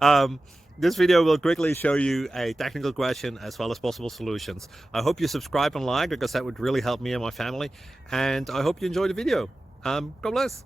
um, this video will quickly show you a technical question as well as possible solutions. I hope you subscribe and like, because that would really help me and my family. And I hope you enjoy the video. God bless.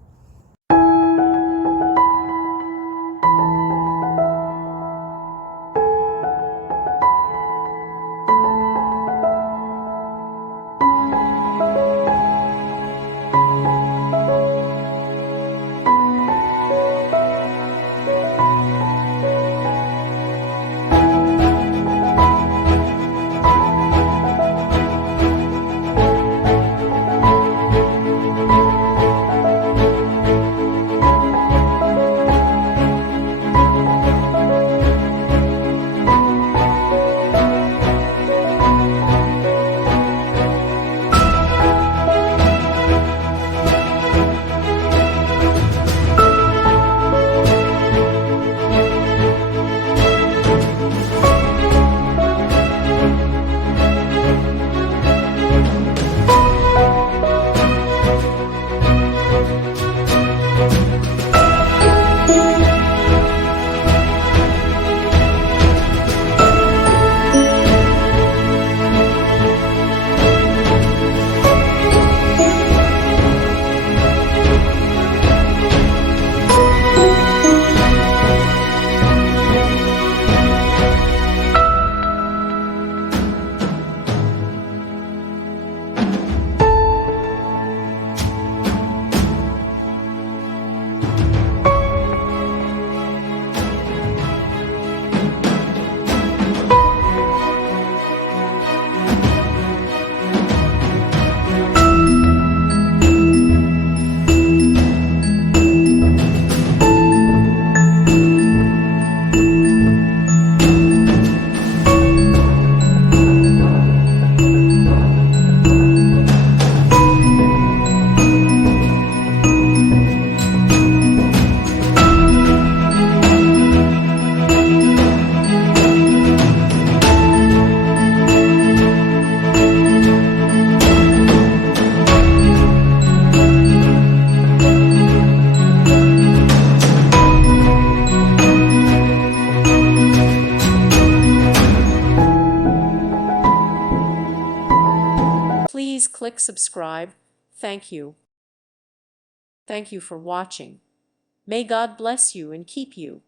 Please click subscribe. Thank you. Thank you for watching. May God bless you and keep you.